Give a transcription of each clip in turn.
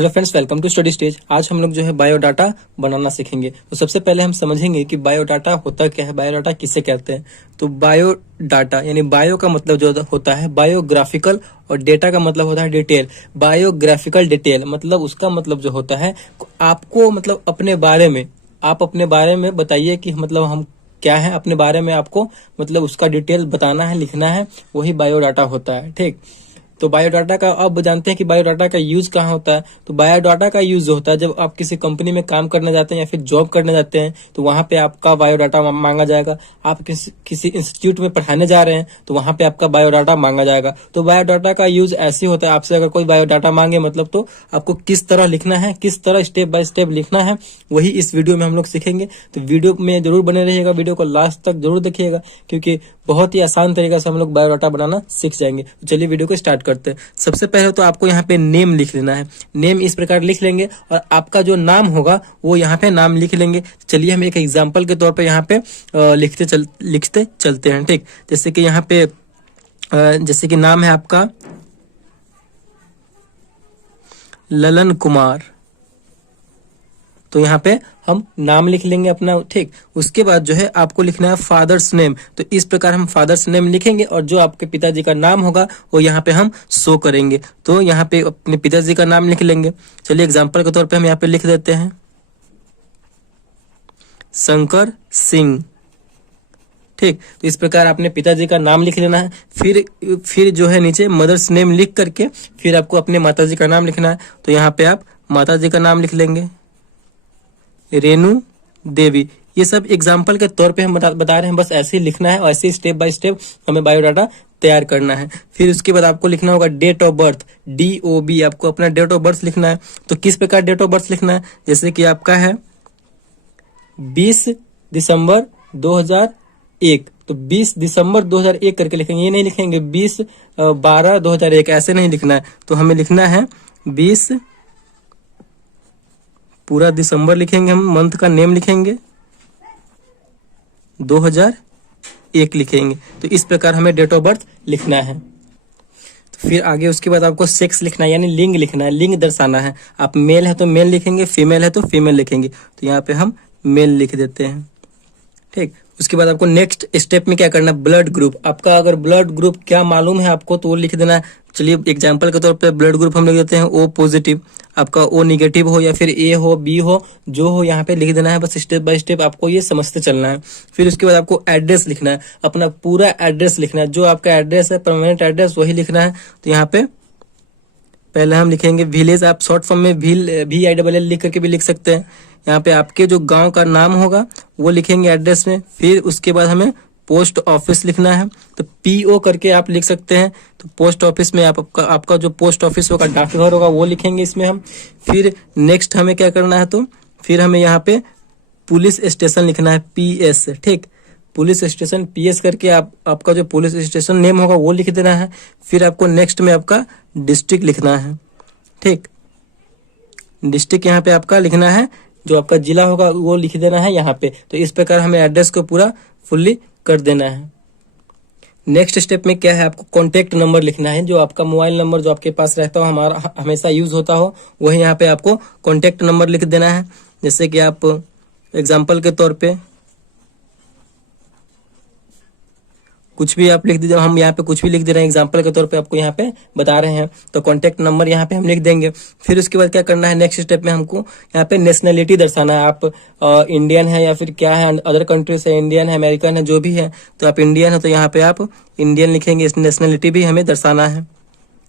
Hello friends, welcome to Study Stage. आज हम लोग जो है बायोडाटा बनाना सीखेंगे। तो सबसे पहले हम समझेंगे कि बायोडाटा होता क्या है, बायोडाटा किसे कहते हैं। तो बायोडाटा यानी बायो का मतलब जो होता है बायोग्राफिकल और डेटा का मतलब होता है डिटेल। बायोग्राफिकल डिटेल मतलब उसका मतलब जो होता है आपको मतलब अपने बारे में, आप अपने बारे में बताइए कि मतलब हम क्या है, अपने बारे में आपको मतलब उसका डिटेल बताना है, लिखना है, वही बायोडाटा होता है। ठीक, तो बायोडाटा का अब जानते हैं कि बायोडाटा का यूज कहाँ होता है। तो बायोडाटा का यूज होता है जब आप किसी कंपनी में काम करने जाते हैं या फिर जॉब करने जाते हैं, तो वहां पे आपका बायोडाटा मांगा जाएगा। आप किसी इंस्टीट्यूट में पढ़ाने जा रहे हैं तो वहां पे आपका बायोडाटा मांगा जाएगा। तो बायोडाटा का यूज ऐसे होता है, आपसे अगर कोई बायोडाटा मांगे मतलब तो आपको किस तरह लिखना है, किस तरह स्टेप बाय स्टेप लिखना है, वही इस वीडियो में हम लोग सीखेंगे। तो वीडियो में जरूर बने रहिएगा, वीडियो को लास्ट तक जरूर देखिएगा, क्योंकि बहुत ही आसान तरीके से हम लोग बायोडाटा बनाना सीख जाएंगे। तो चलिए वीडियो को स्टार्ट करते हैं। सबसे पहले तो आपको यहाँ पे नेम लिख लेना है। नेम इस प्रकार लिख लेंगे और आपका जो नाम होगा वो यहाँ पे नाम लिख लेंगे। चलिए हम एक एग्जांपल के तौर पे यहाँ पे लिखते चलते हैं। ठीक, जैसे कि यहाँ पे जैसे कि नाम है आपका ललन कुमार, तो यहाँ पे हम नाम लिख लेंगे अपना। ठीक, उसके बाद जो है आपको लिखना है फादर्स नेम। तो इस प्रकार हम फादर्स नेम लिखेंगे और जो आपके पिताजी का नाम होगा वो यहाँ पे हम शो करेंगे। तो यहाँ पे अपने पिताजी का नाम लिख लेंगे। चलिए एग्जांपल के तौर पे हम यहाँ पे लिख देते हैं शंकर सिंह। ठीक, तो इस प्रकार आपने पिताजी का नाम लिख लेना है। फिर जो है नीचे मदर्स नेम लिख करके फिर आपको अपने माताजी का नाम लिखना है। तो यहाँ पे आप माताजी का नाम लिख लेंगे रेणु देवी। ये सब एग्जाम्पल के तौर पे हम बता रहे हैं, बस ऐसे ही लिखना है और ऐसे ही स्टेप बाय स्टेप हमें बायोडाटा तैयार करना है। फिर उसके बाद आपको लिखना होगा डेट ऑफ बर्थ, DOB, आपको अपना डेट ऑफ बर्थ लिखना है। तो किस प्रकार डेट ऑफ बर्थ लिखना है, जैसे कि आपका है 20 दिसंबर 2001, तो 20 दिसंबर 2001 करके लिखेंगे। ये नहीं लिखेंगे 20/12/2001, ऐसे नहीं लिखना है। तो हमें लिखना है 20, पूरा दिसंबर लिखेंगे, हम मंथ का नेम लिखेंगे, 2001 लिखेंगे। तो इस प्रकार हमें डेट ऑफ बर्थ लिखना है। तो फिर आगे उसके बाद आपको सेक्स लिखना है, यानी लिंग लिखना है, लिंग दर्शाना है। आप मेल है तो मेल लिखेंगे, फीमेल है तो फीमेल लिखेंगे। तो यहाँ पे हम मेल लिख देते हैं। ठीक, उसके बाद आपको नेक्स्ट स्टेप में क्या करना है, ब्लड ग्रुप। आपका अगर ब्लड ग्रुप क्या मालूम है आपको तो वो लिख देना है। चलिए एग्जांपल के तौर पे ब्लड ग्रुप हम लिख देते हैं O पॉजिटिव। आपका O निगेटिव हो या फिर A हो, B हो, जो हो यहाँ पे लिख देना है। बस स्टेप बाय स्टेप आपको ये समझते चलना है। फिर उसके बाद आपको एड्रेस लिखना है, अपना पूरा एड्रेस लिखना है, जो आपका एड्रेस है परमानेंट एड्रेस वही लिखना है। तो यहाँ पे पहले हम लिखेंगे विलेज, आप शॉर्ट फॉर्म में VILL लिख करके भी लिख सकते हैं। यहाँ पे आपके जो गांव का नाम होगा वो लिखेंगे एड्रेस में। फिर उसके बाद हमें पोस्ट ऑफिस लिखना है, तो PO करके आप लिख सकते हैं। तो पोस्ट ऑफिस में आपका जो पोस्ट ऑफिस होगा, डाकघर होगा, वो लिखेंगे इसमें हम। फिर नेक्स्ट हमें क्या करना है, तो फिर हमें यहाँ पे पुलिस स्टेशन लिखना है, PS। ठीक, पुलिस स्टेशन PS करके आपका जो पुलिस स्टेशन नेम होगा वो लिख देना है। फिर आपको नेक्स्ट में आपका डिस्ट्रिक्ट लिखना है। ठीक, डिस्ट्रिक्ट यहाँ पे आपका लिखना है, जो आपका जिला होगा वो लिख देना है यहाँ पे। तो इस प्रकार हमें एड्रेस को पूरा फुल्ली कर देना है। नेक्स्ट स्टेप में क्या है, आपको कॉन्टेक्ट नंबर लिखना है। जो आपका मोबाइल नंबर जो आपके पास रहता हो, हमारा हमेशा यूज होता हो, वही यहाँ पे आपको कॉन्टेक्ट नंबर लिख देना है। जैसे कि आप एग्जाम्पल के तौर पे कुछ भी आप लिख दीजिए, हम यहाँ पे कुछ भी लिख दे रहे हैं, एग्जांपल के तौर पे आपको यहाँ पे बता रहे हैं। तो कॉन्टेक्ट नंबर यहाँ पे हम लिख देंगे। फिर उसके बाद क्या करना है, नेक्स्ट स्टेप में हमको यहाँ पे नेशनलिटी दर्शाना है। आप इंडियन है या फिर क्या है, अदर कंट्री से, इंडियन है, अमेरिकन है, जो भी है। तो आप इंडियन है तो यहाँ पे आप इंडियन लिखेंगे, नेशनलिटी भी हमें दर्शाना है।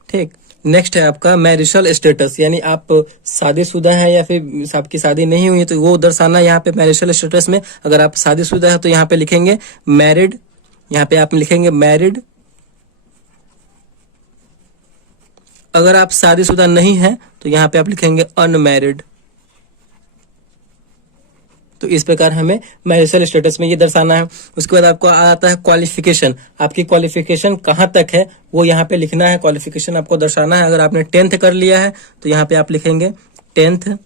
ठीक, नेक्स्ट है आपका मैरिटल स्टेटस, यानी आप शादीशुदा है या फिर आपकी शादी नहीं हुई है तो वो दर्शाना यहाँ पे मैरिटल स्टेटस में। अगर आप शादीशुदा है तो यहाँ पे लिखेंगे मैरिड, यहाँ पे आप लिखेंगे मैरिड। अगर आप शादीशुदा नहीं है तो यहाँ पे आप लिखेंगे अनमैरिड। तो इस प्रकार हमें मैरिटल स्टेटस में ये दर्शाना है। उसके बाद आपको आता है क्वालिफिकेशन। आपकी क्वालिफिकेशन कहाँ तक है वो यहाँ पे लिखना है, क्वालिफिकेशन आपको दर्शाना है। अगर आपने 10th कर लिया है तो यहाँ पे आप लिखेंगे 10th,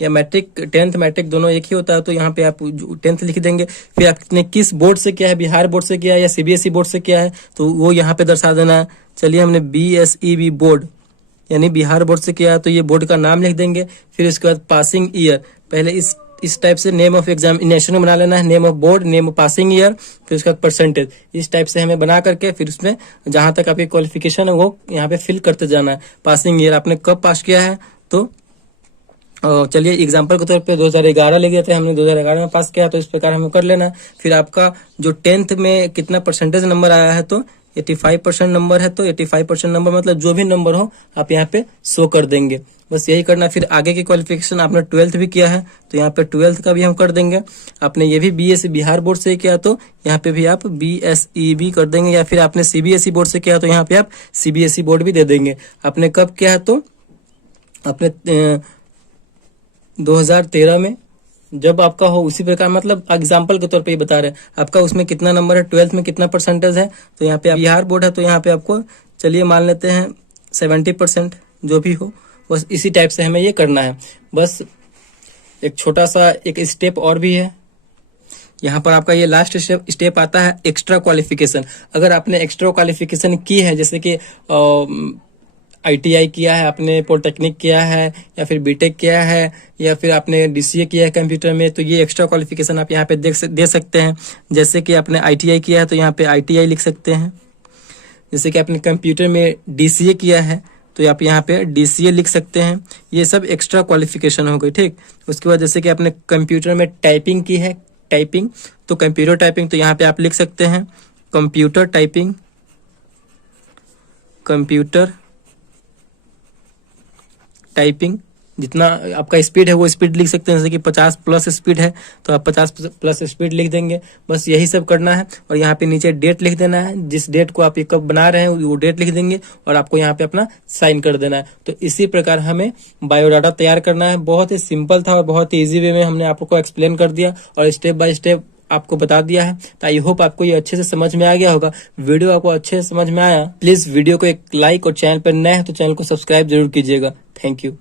या मैट्रिक, 10th मैट्रिक दोनों एक ही होता है, तो यहाँ पे आप 10th लिख देंगे। फिर आपने किस बोर्ड से किया है, बिहार बोर्ड से किया है या CBSE बोर्ड से किया है, तो वो यहाँ पे दर्शा देना है। चलिए हमने BSEB बोर्ड यानी बिहार बोर्ड से किया है तो ये बोर्ड का नाम लिख देंगे। फिर उसके बाद पासिंग ईयर, पहले इस टाइप से नेम ऑफ एग्जामिनेशन बना लेना है, name of board, name of passing year, फिर उसका परसेंटेज, इस टाइप से हमें बना करके फिर उसमें जहां तक आपकी क्वालिफिकेशन है वो यहाँ पे फिल करते जाना है। पासिंग ईयर आपने कब पास किया है, तो चलिए एग्जांपल के तौर पे 2011 ले गए थे हमने, 2011 में पास किया, तो इस प्रकार हमें कर लेना है। फिर आपका जो 10th में कितना परसेंटेज नंबर आया है, तो 85% नंबर है, तो 85% नंबर मतलब जो भी नंबर हो आप यहाँ पे शो कर देंगे, बस यही करना। फिर आगे की क्वालिफिकेशन आपने 12th भी किया है तो यहाँ पे 12th का भी हम कर देंगे। आपने ये भी बीएसई बिहार बोर्ड से किया तो यहाँ पे भी आप बीएसई भी कर देंगे, या फिर आपने सीबीएसई बोर्ड से किया तो यहाँ पे आप सीबीएसई बोर्ड भी दे देंगे। आपने कब किया है, तो आपने 2013 में जब आपका हो, उसी प्रकार मतलब एग्जाम्पल के तौर पे ही बता रहे हैं आपका उसमें कितना नंबर है, 12th में कितना परसेंटेज है, तो यहाँ पे बिहार बोर्ड है तो यहाँ पे आपको चलिए मान लेते हैं 70%, जो भी हो बस इसी टाइप से हमें ये करना है। बस एक छोटा सा एक स्टेप और भी है, यहाँ पर आपका ये लास्ट स्टेप आता है एक्स्ट्रा क्वालिफिकेशन। अगर आपने एक्स्ट्रा क्वालिफिकेशन की है, जैसे कि ITI किया है, आपने पॉलिटेक्निक किया है, या फिर बीटेक किया है, या फिर आपने DCA किया है कंप्यूटर में, तो ये एक्स्ट्रा क्वालिफिकेशन आप यहाँ पे दे सकते हैं। जैसे कि आपने ITI किया है तो यहाँ पे ITI लिख सकते हैं। जैसे कि आपने कंप्यूटर में DCA किया है तो आप यहाँ पे DCA लिख सकते हैं। ये सब एक्स्ट्रा क्वालिफिकेशन हो गई, ठीक। उसके बाद जैसे कि आपने कंप्यूटर में टाइपिंग की है, टाइपिंग, तो कंप्यूटर टाइपिंग, तो यहाँ पे आप लिख सकते हैं कंप्यूटर टाइपिंग, कंप्यूटर टाइपिंग। जितना आपका स्पीड है वो स्पीड लिख सकते हैं, जैसे कि 50+ स्पीड है तो आप 50+ स्पीड लिख देंगे। बस यही सब करना है, और यहाँ पे नीचे डेट लिख देना है, जिस डेट को आप ये कब बना रहे हैं वो डेट लिख देंगे, और आपको यहाँ पे अपना साइन कर देना है। तो इसी प्रकार हमें बायोडाटा तैयार करना है। बहुत ही सिंपल था और बहुत ही ईजी वे में हमने आपको एक्सप्लेन कर दिया और स्टेप बाय स्टेप आपको बता दिया है। तो आई होप आपको ये अच्छे से समझ में आ गया होगा। वीडियो आपको अच्छे से समझ में आया, प्लीज वीडियो को एक लाइक, और चैनल पर नए हैं तो चैनल को सब्सक्राइब जरूर कीजिएगा। Thank you.